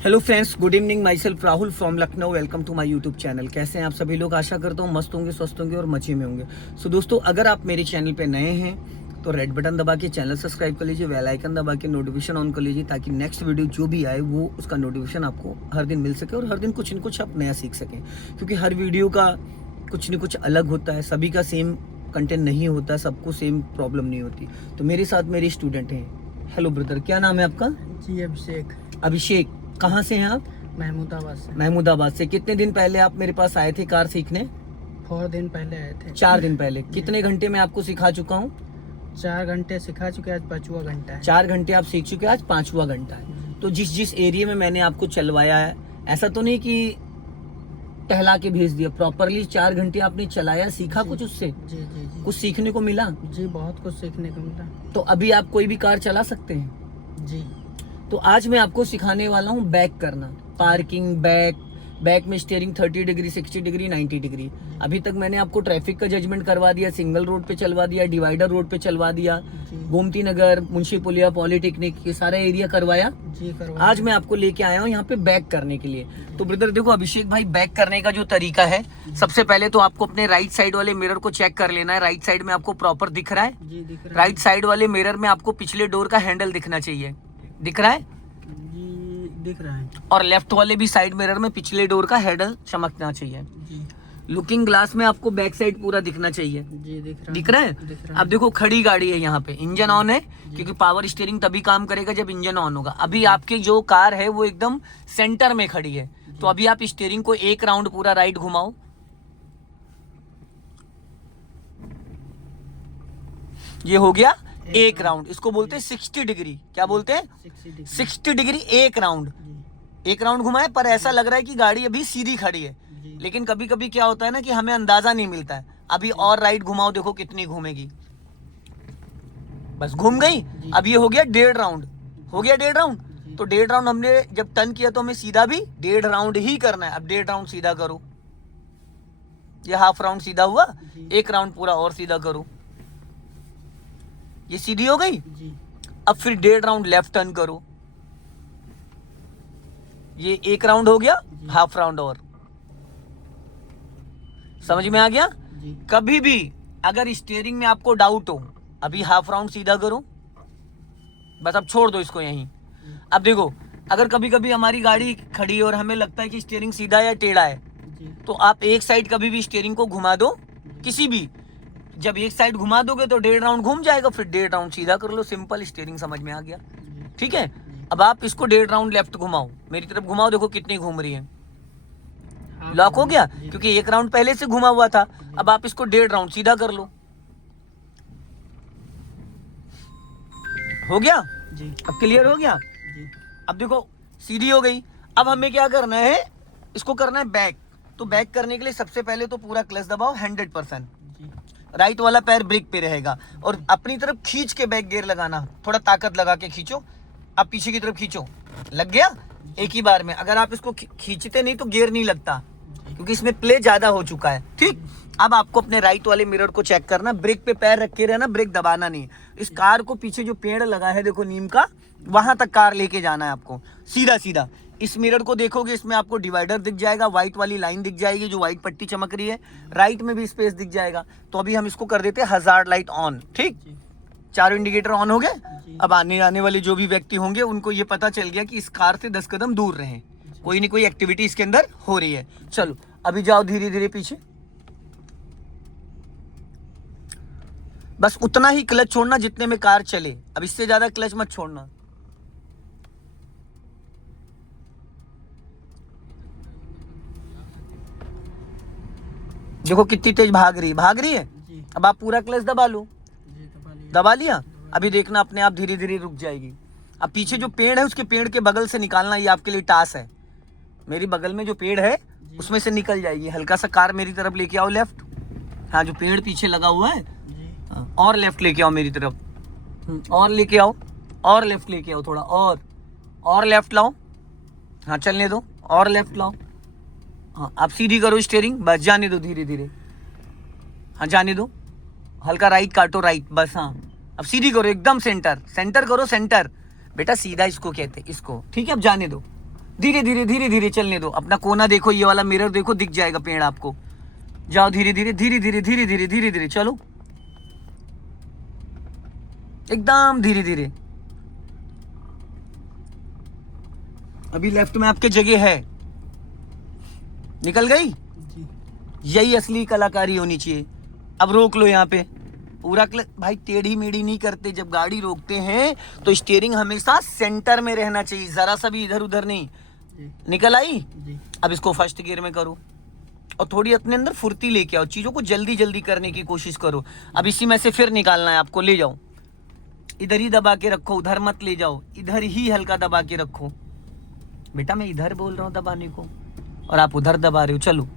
Hello friends, good evening. Myself Rahul from Lucknow. Welcome to my YouTube channel. कैसे हैं आप सभी लोग? आशा करता हूँ मस्त होंगे, स्वस्थ होंगे और मजे में होंगे। सो दोस्तों, अगर आप मेरे चैनल पे नए हैं तो रेड बटन दबा के चैनल सब्सक्राइब कर लीजिए, बेल आइकन दबा के नोटिफिकेशन ऑन कर लीजिए, ताकि नेक्स्ट वीडियो जो भी आए वो उसका नोटिफिकेशन आपको हर दिन मिल सके और हर दिन कुछ न कुछ आप नया सीख सकें। क्योंकि हर वीडियो का कुछ न कुछ अलग होता है, सभी का सेम कंटेंट नहीं होता, सबको सेम प्रॉब्लम नहीं होती। तो मेरे साथ मेरे स्टूडेंट हैं। हेलो ब्रदर, क्या नाम है आपका? जी अभिषेक। अभिषेक, कहाँ से हैं आप? महमूदाबाद से। महमूदाबाद से। कितने दिन पहले आप मेरे पास आए थे कार सीखने? 4 दिन पहले आए थे। 4 दिन पहले। कितने घंटे में आपको सिखा चुका हूँ? 4 घंटे सिखा चुके, आज 5वां घंटा है। 4 घंटे आप सीख चुके, आज 5वां घंटा है। तो जिस जिस एरिया में मैंने आपको चलवाया है, ऐसा तो नहीं कि टहला के भेज दिया, प्रॉपरली 4 घंटे आपने चलाया, सीखा कुछ उससे? जी जी जी। कुछ सीखने को मिला? जी, बहुत कुछ सीखने को मिला। तो अभी आप कोई भी कार चला सकते हैं। जी। तो आज मैं आपको सिखाने वाला हूँ बैक करना, पार्किंग, बैक में स्टीयरिंग 30 डिग्री, 60 डिग्री, 90 डिग्री। अभी तक मैंने आपको ट्रैफिक का जजमेंट करवा दिया, सिंगल रोड पे चलवा दिया, डिवाइडर रोड पे चलवा दिया, गोमती नगर, मुंशी पुलिया, पॉलिटेक्निक, ये सारा एरिया करवाया। जी करवाया। आज मैं आपको लेके आया हूँ यहाँ पे बैक करने के लिए। तो ब्रदर देखो अभिषेक भाई, बैक करने का जो तरीका है, सबसे पहले तो आपको अपने राइट साइड वाले मिरर को चेक कर लेना है। राइट साइड में आपको प्रॉपर दिख रहा है? जी दिख रहा है। राइट साइड वाले मिरर में आपको पिछले डोर का हैंडल दिखना चाहिए। दिख रहा है? जी दिख रहा है। और लेफ्ट वाले भी साइड मिरर में पिछले डोर का हैंडल चमकना चाहिए। जी। लुकिंग ग्लास में आपको बैक साइड पूरा दिखना चाहिए। जी दिख रहा है। दिख रहा है? दिख रहा है। अब देखो खड़ी गाड़ी है, यहाँ पे इंजन ऑन है, क्योंकि पावर स्टीयरिंग तभी काम करेगा जब इंजन ऑन होगा। अभी आपकी जो कार है वो एकदम सेंटर में खड़ी है। तो अभी आप स्टीयरिंग को एक राउंड पूरा राइट घुमाओ। ये हो गया एक राउंड। इसको बोलते हैं 60 डिग्री। क्या बोलते हैं? 60 डिग्री एक राउंड। एक राउंड घुमाए, पर ऐसा लग रहा है कि गाड़ी अभी सीधी खड़ी है। लेकिन कभी कभी क्या होता है ना कि हमें अंदाजा नहीं मिलता है। अभी और राइट घुमाओ, देखो कितनी घूमेगी। बस घूम गई। अब ये हो गया 1.5 राउंड। हो गया 1.5 राउंड। तो 1.5 राउंड हमने जब टर्न किया तो हमें सीधा भी 1.5 राउंड ही करना है। अब 1.5 राउंड सीधा करो। ये हाफ राउंड सीधा हुआ, एक राउंड पूरा और सीधा करो। ये सीधी हो गई। अब फिर 1.5 राउंड लेफ्ट टर्न करो। ये एक राउंड हो गया, हाफ राउंड और। समझ में आ गया? कभी भी अगर स्टीयरिंग में आपको डाउट हो, अभी हाफ राउंड सीधा करो, बस अब छोड़ दो इसको यहीं। अब देखो, अगर कभी कभी हमारी गाड़ी खड़ी है और हमें लगता है कि स्टीयरिंग सीधा या टेढ़ा है, तो आप एक साइड कभी भी स्टीयरिंग को घुमा दो, किसी भी। जब एक साइड घुमा दोगे तो 1.5 राउंड घूम जाएगा, फिर 1.5 राउंड सीधा कर लो। सिंपल, स्टीयरिंग समझ में आ गया? ठीक है। अब आप इसको 1.5 राउंड लेफ्ट घुमाओ, मेरी तरफ घुमाओ, देखो कितनी घूम रही है। लॉक हो गया, क्योंकि एक राउंड पहले से घुमा हुआ था। अब आप इसको 1.5 राउंड सीधा कर लो। हो गया? जी। अब क्लियर हो गया? जी। अब देखो सीधी हो गई। अब हमें क्या करना है? इसको करना है बैक। तो बैक करने के लिए सबसे पहले तो पूरा क्लच दबाओ 100%। राइट वाला पैर ब्रेक पे रहेगा और अपनी तरफ खींच के बैक गियर लगाना। थोड़ा ताकत लगा के खींचो। अब पीछे की तरफ खींचो। लग गया एक ही बार में। अगर आप इसको खींचते नहीं तो गियर नहीं लगता, क्योंकि इसमें प्ले ज्यादा हो चुका है। ठीक। अब आपको अपने राइट वाले मिरर को चेक करना, ब्रेक पे पैर रख के रहना, ब्रेक दबाना नहीं। इस कार को पीछे जो पेड़ लगा है देखो नीम का, वहां तक कार लेके जाना है आपको, सीधा सीधा। इस मिरर को देखोगे, इसमें आपको डिवाइडर दिख जाएगा, व्हाइट वाली लाइन दिख जाएगी, जो व्हाइट पट्टी चमक रही है। राइट में भी स्पेस दिख जाएगा। तो अभी हम इसको कर देते हैं हजार्ड लाइट ऑन। ठीक। चारों इंडिकेटर ऑन हो गए। अब आने वाले जो भी व्यक्ति होंगे उनको ये पता चल गया कि इस कार से 10 कदम दूर रहें, कोई नहीं कोई एक्टिविटी इसके अंदर हो रही है। चलो अभी जाओ धीरे धीरे पीछे। बस उतना ही क्लच छोड़ना जितने में कार चले। अब इससे ज्यादा क्लच मत छोड़ना। देखो कितनी तेज भाग रही है। अब आप पूरा क्लच दबा लो। दबा लिया। अभी देखना अपने आप धीरे धीरे रुक जाएगी। अब पीछे जो पेड़ है उसके पेड़ के बगल से निकालना, ये आपके लिए टास्क है। मेरी बगल में जो पेड़ है उसमें से निकल जाएगी। हल्का सा कार मेरी तरफ लेके आओ, लेफ्ट। हाँ, जो पेड़ पीछे लगा हुआ है, और लेफ्ट लेके आओ मेरी तरफ। और लेके आओ, और लेफ्ट लेके आओ थोड़ा और लेफ्ट लाओ। हाँ चलने दो, और लेफ्ट लाओ। हाँ आप सीधी करो स्टीयरिंग, बस जाने दो धीरे धीरे। हाँ जाने दो, हल्का राइट काटो, राइट, बस। हाँ अब सीधी करो, एकदम सेंटर करो, सेंटर बेटा, सीधा इसको कहते हैं, इसको। ठीक है, अब जाने दो, धीरे धीरे धीरे धीरे चलने दो। अपना कोना देखो, ये वाला मिरर देखो, दिख जाएगा पेड़ आपको। जाओ धीरे धीरे धीरे धीरे धीरे धीरे धीरे धीरे चलो, एकदम धीरे धीरे। अभी लेफ्ट में आपके जगह है, निकल गई। जी यही असली कलाकारी होनी चाहिए। अब रोक लो यहाँ पे पूरा भाई टेढ़ी मेढ़ी नहीं करते। जब गाड़ी रोकते हैं तो स्टीयरिंग हमेशा सेंटर में रहना चाहिए, जरा सा भी इधर उधर नहीं। जी निकल आई। जी अब इसको फर्स्ट गियर में करो और थोड़ी अपने अंदर फुर्ती लेके आओ, चीजों को जल्दी जल्दी करने की कोशिश करो। अब इसी में से फिर निकालना है आपको, ले जाओ, इधर ही दबा के रखो, उधर मत ले जाओ, इधर ही हल्का दबा के रखो। बेटा मैं इधर बोल रहा हूँ दबाने को और आप उधर दबा रहे हो। चलो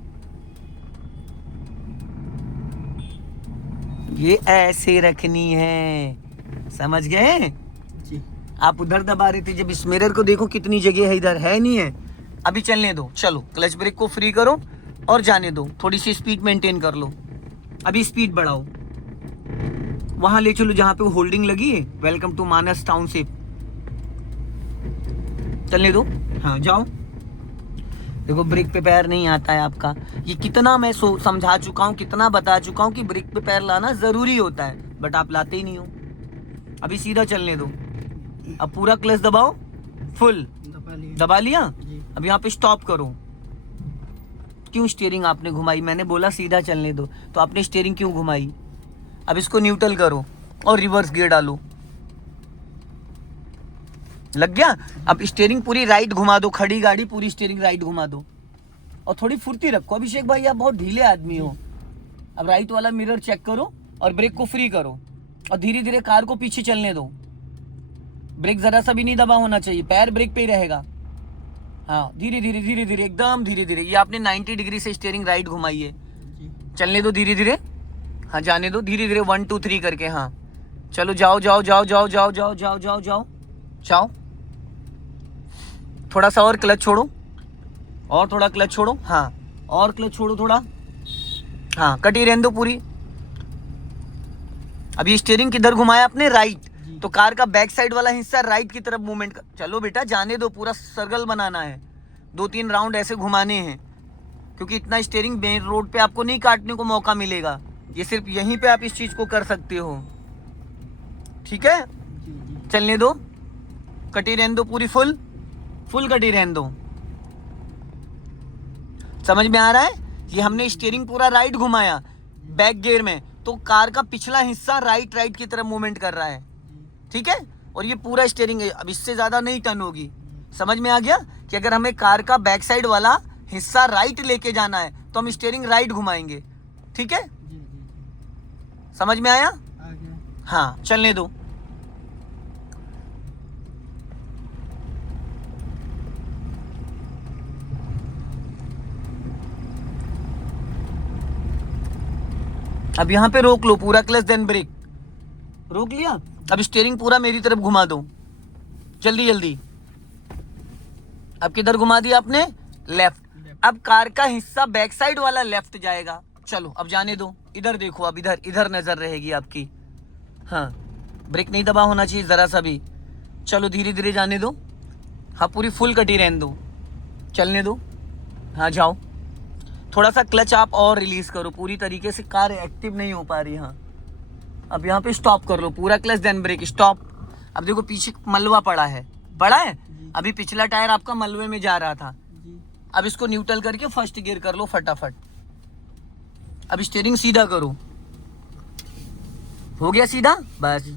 ये ऐसे रखनी है, समझ गए। जी आप उधर दबा रहे थे, जब इस मिरर को देखो कितनी जगह है, इधर है नहीं है। अभी चलने दो, चलो क्लच ब्रेक को फ्री करो और जाने दो, थोड़ी सी स्पीड मेंटेन कर लो। अभी स्पीड बढ़ाओ, वहां ले चलो जहां पे वो होल्डिंग लगी है, वेलकम टू मानस टाउनशिप। चलने दो, हाँ जाओ। देखो ब्रेक पे पैर नहीं आता है आपका, ये कितना मैं समझा चुका हूँ, कितना बता चुका हूँ कि ब्रेक पे पैर लाना जरूरी होता है, बट आप लाते ही नहीं हो। अभी सीधा चलने दो, अब पूरा क्लच दबाओ, फुल दबा लिया। जी अब यहाँ पे स्टॉप करो। क्यों स्टीयरिंग आपने घुमाई? मैंने बोला सीधा चलने दो, तो आपने स्टीयरिंग क्यों घुमाई? अब इसको न्यूट्रल करो और रिवर्स गियर डालो। लग गया। अब स्टीयरिंग पूरी राइट घुमा दो, खड़ी गाड़ी पूरी स्टीयरिंग राइट घुमा दो और थोड़ी फुर्ती रखो। अभिषेक भाई आप बहुत ढीले आदमी हो। अब राइट वाला मिरर चेक करो और ब्रेक को फ्री करो और धीरे धीरे कार को पीछे चलने दो। ब्रेक जरा सा भी नहीं दबा होना चाहिए, पैर ब्रेक पे ही रहेगा। हाँ धीरे धीरे धीरे धीरे, एकदम धीरे धीरे। ये आपने 90 डिग्री से स्टीयरिंग राइट घुमाई है। जी चलने दो धीरे धीरे, हाँ जाने दो धीरे धीरे, 1 2 3 करके। हाँ चलो जाओ जाओ जाओ जाओ जाओ जाओ जाओ जाओ जाओ जाओ। थोड़ा सा और क्लच छोड़ो, और थोड़ा क्लच छोड़ो, हाँ और क्लच छोड़ो थोड़ा, हाँ कटी रहने दो पूरी। अभी स्टीयरिंग किधर घुमाया आपने? राइट, तो कार का बैक साइड वाला हिस्सा राइट की तरफ मूवमेंट कर। चलो बेटा जाने दो, पूरा सर्कल बनाना है, 2-3 राउंड ऐसे घुमाने हैं, क्योंकि इतना स्टीयरिंग मेन रोड पे आपको नहीं काटने को मौका मिलेगा। ये सिर्फ यहीं पे आप इस चीज को कर सकते हो, ठीक है। जी जी चलने दो, कटी रहने दो पूरी, फुल कटी रहने दो। समझ में आ रहा है? ये हमने स्टीयरिंग पूरा राइट घुमाया बैक गियर में, तो कार का पिछला हिस्सा राइट की तरफ मूवमेंट कर रहा है, ठीक है। और ये पूरा स्टीयरिंग है, अब इससे ज्यादा नहीं टर्न होगी। समझ में आ गया कि अगर हमें कार का बैक साइड वाला हिस्सा राइट लेके जाना है तो हम स्टीयरिंग राइट घुमाएंगे, ठीक है। जी जी समझ में आया? आ गया। हाँ चलने दो। अब यहाँ पे रोक लो, पूरा क्लच देन ब्रेक, रोक लिया। अब स्टीयरिंग पूरा मेरी तरफ घुमा दो, जल्दी जल्दी। अब किधर घुमा दिया आपने? लेफ्ट। अब कार का हिस्सा बैक साइड वाला लेफ्ट जाएगा। चलो अब जाने दो, इधर देखो, अब इधर नजर रहेगी आपकी। हाँ ब्रेक नहीं दबा होना चाहिए जरा सा भी। चलो धीरे धीरे जाने दो, हाँ पूरी फुल कटी रहने दो, चलने दो। हाँ जाओ, थोड़ा सा क्लच आप और रिलीज करो, पूरी तरीके से कार एक्टिव नहीं हो पा रही। हाँ अब यहाँ पे स्टॉप कर लो, पूरा क्लच देन ब्रेक, स्टॉप। अब देखो पीछे मलबा पड़ा है, अभी पिछला टायर आपका मलबे में जा रहा था। जी अब इसको न्यूट्रल करके फर्स्ट गियर कर लो फटाफट। अब स्टीयरिंग सीधा करो, हो गया सीधा, बस।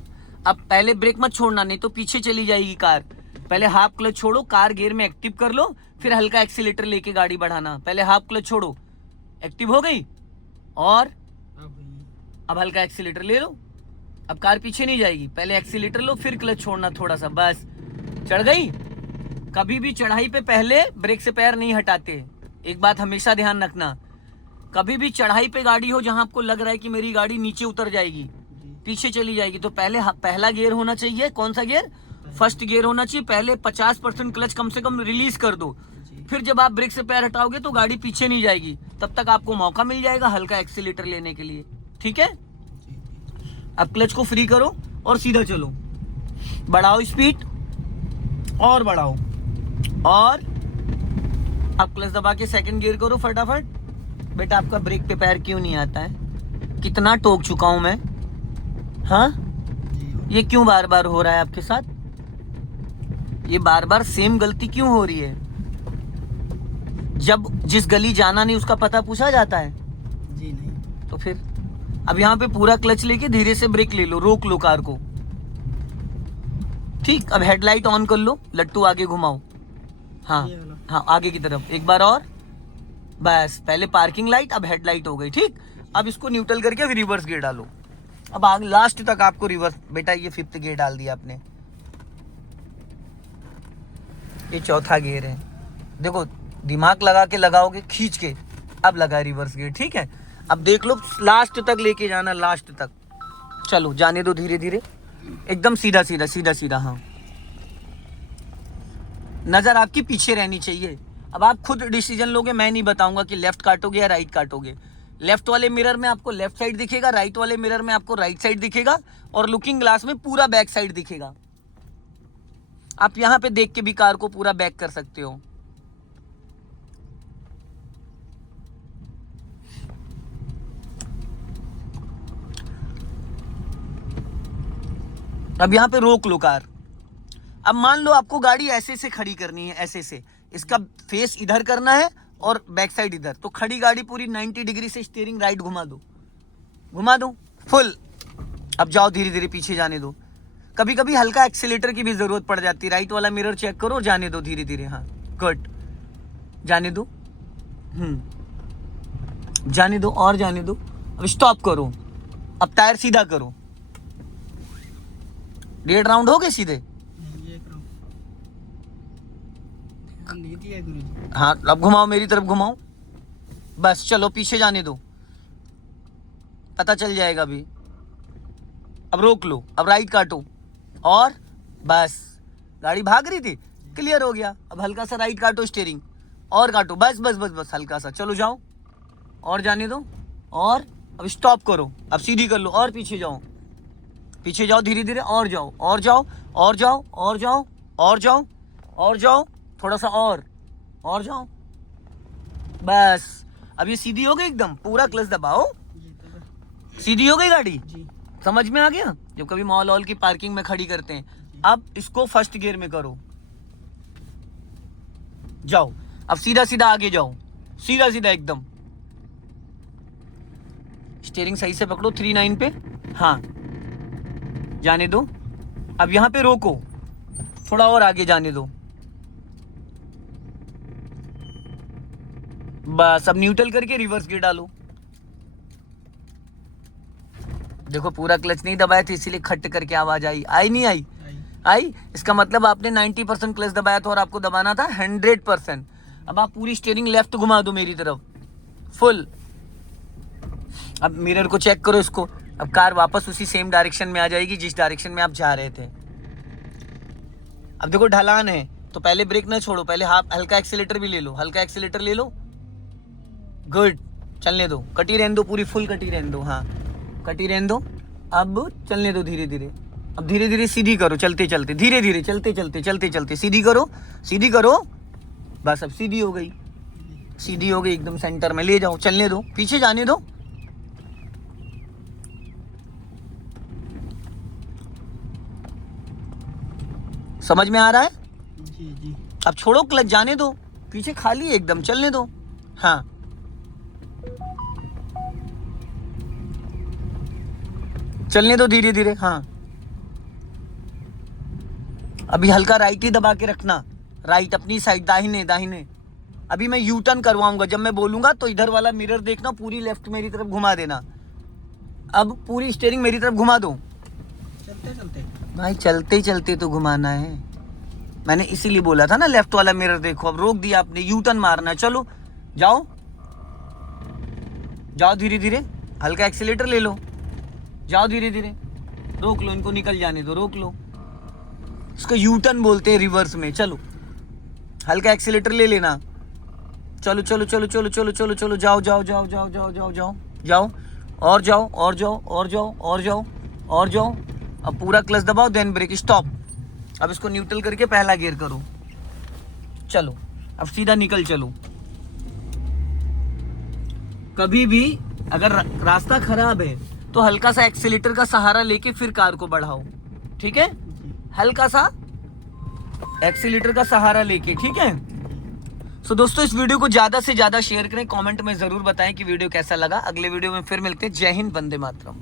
अब पहले ब्रेक मत छोड़ना, नहीं तो पीछे चली जाएगी कार। पहले हाफ क्लच छोड़ो, कार गियर में एक्टिव कर लो, फिर हल्का एक्सीलेटर लेके गाड़ी बढ़ाना। पहले हाफ क्लच छोड़ो, एक्टिव हो गई, और अब हल्का एक्सीलेटर ले लो। अब कार पीछे नहीं जाएगी, पहले एक्सीलेटर लो फिर क्लच छोड़ना थोड़ा सा, बस। चढ़ गई। कभी भी चढ़ाई पे पहले ब्रेक से पैर नहीं हटाते, एक बात हमेशा ध्यान रखना। कभी भी चढ़ाई पे गाड़ी हो जहां आपको लग रहा है कि मेरी गाड़ी नीचे उतर जाएगी, पीछे चली जाएगी, तो पहले पहला गियर होना चाहिए। कौन सा गियर? फर्स्ट गियर होना चाहिए। पहले 50% क्लच कम से कम रिलीज कर दो, फिर जब आप ब्रेक से पैर हटाओगे तो गाड़ी पीछे नहीं जाएगी, तब तक आपको मौका मिल जाएगा हल्का एक्सीलेटर लेने के लिए, ठीक है। अब क्लच को फ्री करो और सीधा चलो, बढ़ाओ स्पीड और बढ़ाओ, और अब क्लच दबा के सेकंड गियर करो फटाफट। बेटा आपका ब्रेक पे पैर क्यों नहीं आता है? कितना टोक चुका हूं मैं, हाँ? जी ये क्यों बार बार हो रहा है आपके साथ? ये बार बार सेम गलती क्यों हो रही है? जब जिस गली जाना नहीं उसका पता पूछा जाता है? जी नहीं। तो फिर अब यहाँ पे पूरा क्लच लेके धीरे से ब्रेक ले लो, रोक लो कार को। ठीक, अब हेडलाइट ऑन कर लो, लट्टू आगे घुमाओ। हाँ ये वाला। हाँ, आगे की तरफ एक बार और। बस, पहले पार्किंग लाइट, अब हेडलाइट हो गई। ठीक, अब इसको न्यूट्रल करके अभी रिवर्स गियर डालो। अब आगे लास्ट तक आपको रिवर्स, बेटा ये 5th गियर डाल दिया आपने, ये 4था गियर है। देखो दिमाग लगा के लगाओगे, खींच के। अब लगा रिवर्स गियर, ठीक है। अब देख लो लास्ट तक लेके जाना, लास्ट तक। चलो जाने दो धीरे धीरे, एकदम सीधा सीधा सीधा सीधा। हाँ, नजर आपकी पीछे रहनी चाहिए। अब आप खुद डिसीजन लोगे, मैं नहीं बताऊंगा कि लेफ्ट काटोगे या राइट काटोगे। लेफ्ट वाले मिरर में आपको लेफ्ट साइड दिखेगा, राइट वाले मिरर में आपको राइट साइड दिखेगा, और लुकिंग ग्लास में पूरा बैक साइड दिखेगा। आप यहां पे देख के भी कार को पूरा बैक कर सकते हो। अब यहां पे रोक लो कार। अब मान लो आपको गाड़ी ऐसे से खड़ी करनी है, ऐसे से, इसका फेस इधर करना है और बैक साइड इधर। तो खड़ी गाड़ी पूरी 90 डिग्री से स्टीयरिंग राइट घुमा दो फुल। अब जाओ धीरे धीरे, पीछे जाने दो। कभी कभी हल्का एक्सीलेटर की भी जरूरत पड़ जाती है। राइट वाला मिरर चेक करो और जाने दो धीरे धीरे। हाँ गुड, जाने दो। जाने दो और जाने दो। अब स्टॉप करो, अब टायर सीधा करो। 1.5 राउंड हो गए सीधे। ये करो। नहीं दिया गुरुजी। हाँ, अब घुमाओ, मेरी तरफ घुमाओ। बस चलो पीछे जाने दो, पता चल जाएगा अभी। अब रोक लो, अब राइट काटो, और बस गाड़ी भाग रही थी, क्लियर हो गया। अब हल्का सा राइट काटो, स्टीयरिंग और काटो, बस बस बस बस, हल्का सा। चलो जाओ और जाने दो, और अब स्टॉप करो। अब सीधी कर लो और पीछे जाओ, पीछे जाओ धीरे धीरे, और जाओ और जाओ और जाओ और जाओ और जाओ और जाओ, थोड़ा सा और जाओ। बस अब ये सीधी हो गई एकदम, पूरा क्लच दबाओ, जी तो सीधी हो गई गाड़ी। जी। समझ में आ गया? जब कभी मॉल ऑल की पार्किंग में खड़ी करते हैं, अब इसको फर्स्ट गियर में करो, जाओ। अब सीधा सीधा आगे जाओ, सीधा सीधा एकदम। स्टीयरिंग सही से पकड़ो 39 पे। हाँ, जाने दो। अब यहां पे रोको, थोड़ा और आगे जाने दो। बस अब न्यूट्रल करके रिवर्स गियर डालो। देखो पूरा क्लच नहीं दबाया था, इसीलिए खट करके आवाज आई। आई नहीं आई? आई। इसका मतलब आपने 90% क्लच दबाया था और आपको दबाना था 100%। अब आप पूरी स्टीयरिंग लेफ्ट घुमा दो मेरी तरफ, फुल। अब मिरर को चेक करो इसको। अब कार वापस उसी सेम डायरेक्शन में आ जाएगी जिस डायरेक्शन में आप जा रहे थे। अब देखो ढलान है, तो पहले ब्रेक ना छोड़ो, पहले हल्का एक्सीलेटर भी ले लो, हल्का एक्सीलेटर ले लो। गुड, चलने दो, कटी रहने दो, पूरी फुल कटी रहने दो। हाँ, कटी रहने दो। अब चलने दो धीरे धीरे। अब धीरे धीरे सीधी करो, चलते चलते, धीरे धीरे चलते चलते चलते चलते सीधी करो, सीधी करो। बस अब सीधी हो गई, सीधी हो गई एकदम सेंटर में। ले जाओ, चलने दो, पीछे जाने दो। समझ में आ रहा है? जी जी। अब छोड़ो क्लच, जाने दो, पीछे खाली एकदम, चलने दो। हाँ, चलने दो धीरे धीरे। हाँ, अभी हल्का राइट ही दबा के रखना, राइट अपनी साइड, दाहिने दाहिने। अभी मैं यू टर्न करवाऊंगा, जब मैं बोलूंगा तो इधर वाला मिरर देखना, पूरी लेफ्ट मेरी तरफ घुमा देना। अब पूरी स्टीयरिंग मेरी तरफ घुमा दो। चलते चलते भाई चलते चलते तो घुमाना है, मैंने इसीलिए बोला था ना लेफ्ट वाला मिरर देखो। अब रोक दिया आपने, यू टर्न मारना है। चलो जाओ, जाओ धीरे धीरे, हल्का एक्सीलेटर ले लो, जाओ धीरे धीरे। रोक लो, इनको निकल जाने दो, रोक लो। इसको यू टर्न बोलते हैं रिवर्स में। चलो हल्का एक्सीलेटर ले लेना। चलो चलो चलो चलो चलो चलो चलो, जाओ जाओ जाओ जाओ जाओ जाओ जाओ जाओ, और जाओ और जाओ और जाओ और जाओ और जाओ। अब पूरा क्लच दबाओ, देन ब्रेक, स्टॉप। अब इसको न्यूट्रल करके पहला गियर करो। चलो अब सीधा निकल चलो। कभी भी अगर रास्ता खराब है तो हल्का सा एक्सीलेटर का सहारा लेके फिर कार को बढ़ाओ, ठीक है? हल्का सा एक्सीलेटर का सहारा लेके, ठीक है? सो दोस्तों इस वीडियो को ज्यादा से ज्यादा शेयर करें, कमेंट में जरूर बताएं कि वीडियो कैसा लगा। अगले वीडियो में फिर मिलते हैं। जय हिंद, वंदे मातरम।